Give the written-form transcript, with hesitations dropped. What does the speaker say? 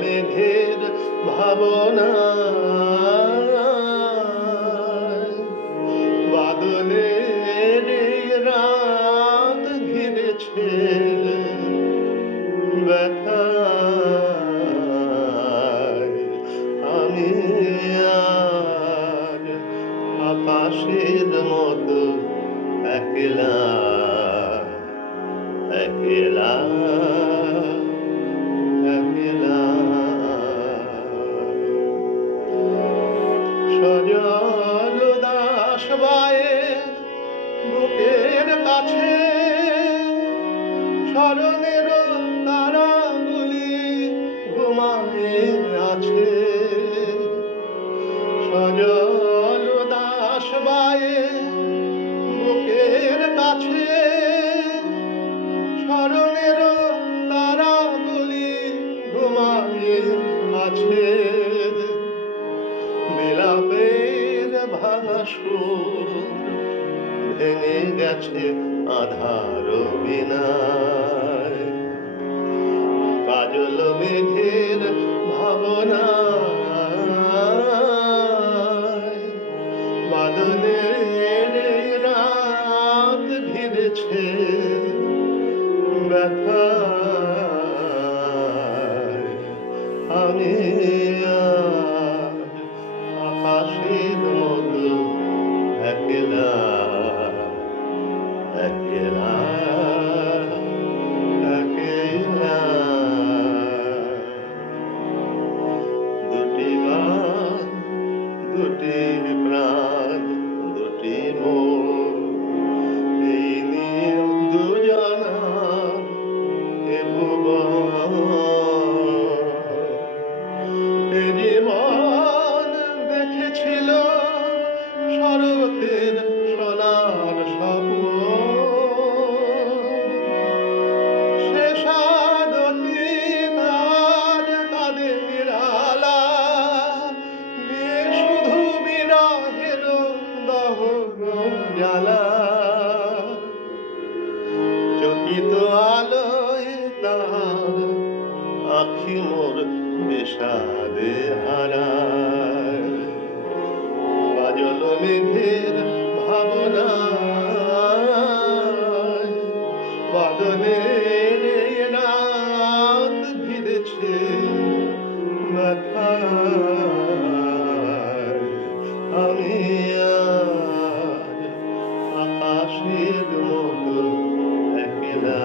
মেঘের ভাবনা বাদলের রাত ঘিরেছে ব্যথায় আমি আর আকাশের মতো একলা একলা একলা সজল দাস বায়ে বুকের কাছে স্মরণের তারাগুলি ঘুমায়ে আছে সজল দাস বায়ে বুকের কাছে স্মরণের তারাগুলি ঘুমায়ে আছে বিলাপের ভাঙা সুর ভেঙে গেছে আধার বিনায় কাজল মেঘের ভাবনা বাদলের রাত ঘিরেছে ব্যথায় আমি আকাশের মতো একলা একলা একলা দুটি গান দুটি প্রাণ দুটি মন এই নিয়ে দুজনার এ ভুবন এ জীবন দেখেছিল শরতের সোনার স্বপ্ন সে সাদতি তার কাঁধে নিরালা নিয়ে শুধু বিরহের দহন জ্বালা চকিত আলোয় তার আখি মোর বিষাদে হারায় কাজল মেঘের ভাবনা বাদলের রাত ঘিরেছে ব্যথায় আমি আর আকাশের মতো একলা